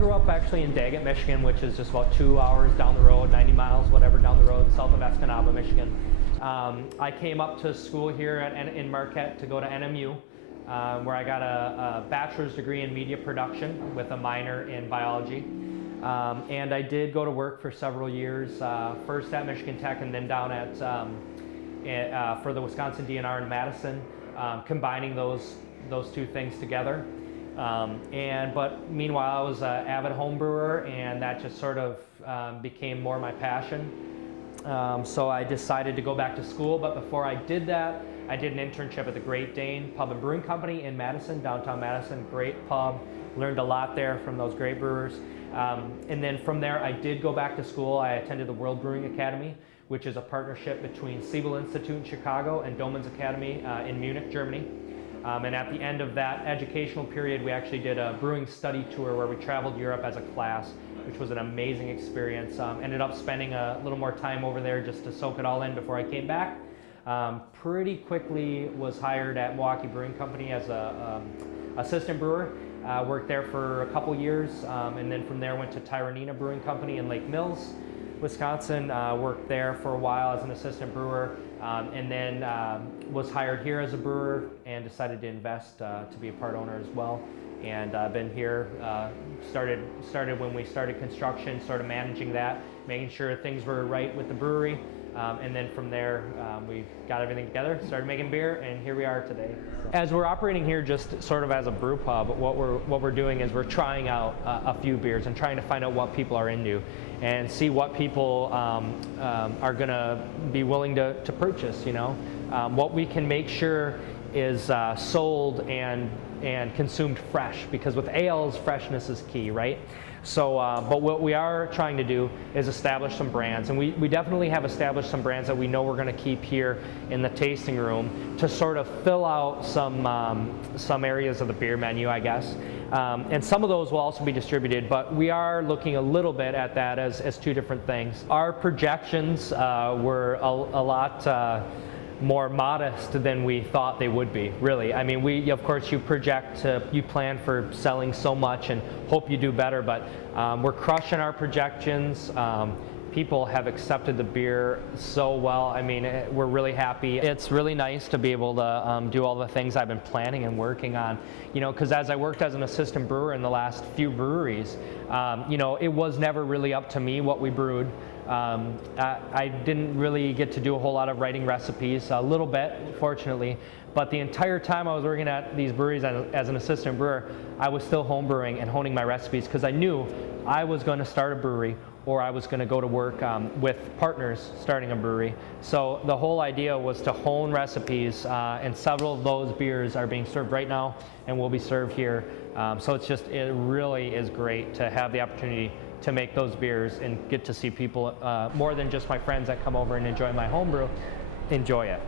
grew up actually in Daggett, Michigan, which is just about 2 hours down the road, 90 miles, whatever, down the road, south of Escanaba, Michigan. I came up to school here in Marquette to go to NMU, where I got a bachelor's degree in media production with a minor in biology. And I did go to work for several years, first at Michigan Tech and then down for the Wisconsin DNR in Madison, combining those two things together. But meanwhile, I was an avid home brewer, and that just sort of became more my passion. So I decided to go back to school, but before I did that, I did an internship at the Great Dane Pub and Brewing Company in Madison, downtown Madison. Great pub, learned a lot there from those great brewers. And then from there, I did go back to school. I attended the World Brewing Academy, which is a partnership between Siebel Institute in Chicago and Dohmann's Academy in Munich, Germany. And at the end of that educational period, we actually did a brewing study tour where we traveled Europe as a class, which was an amazing experience. Ended up spending a little more time over there just to soak it all in before I came back. Pretty quickly was hired at Milwaukee Brewing Company as a assistant brewer. Worked there for a couple years, and then from there went to Tyranina Brewing Company in Lake Mills, Wisconsin. Worked there for a while as an assistant brewer, and then was hired here as a brewer and decided to invest to be a part owner as well. And I've been here, started when we started construction, started managing that, making sure things were right with the brewery. And then from there, we got everything together, started making beer, and here we are today. So. As we're operating here just sort of as a brew pub, what we're doing is we're trying out a few beers and trying to find out what people are into and see what people are going to be willing to purchase, you know. What we can make sure is sold and consumed fresh, because with ales, freshness is key, right? So, but what we are trying to do is establish some brands, and we definitely have established some brands that we know we're going to keep here in the tasting room to sort of fill out some areas of the beer menu, I guess. And some of those will also be distributed, but we are looking a little bit at that as two different things. Our projections were a lot more modest than we thought they would be, really. I mean, of course, you plan for selling so much and hope you do better, but we're crushing our projections. People have accepted the beer so well. I mean, we're really happy. It's really nice to be able to do all the things I've been planning and working on, you know, because as I worked as an assistant brewer in the last few breweries, you know, it was never really up to me what we brewed. I didn't really get to do a whole lot of writing recipes, a little bit, fortunately, but the entire time I was working at these breweries as an assistant brewer, I was still home brewing and honing my recipes, because I knew I was going to start a brewery or I was going to go to work with partners starting a brewery. So the whole idea was to hone recipes, and several of those beers are being served right now and will be served here. So it really is great to have the opportunity to make those beers and get to see people, more than just my friends that come over and enjoy my homebrew, enjoy it.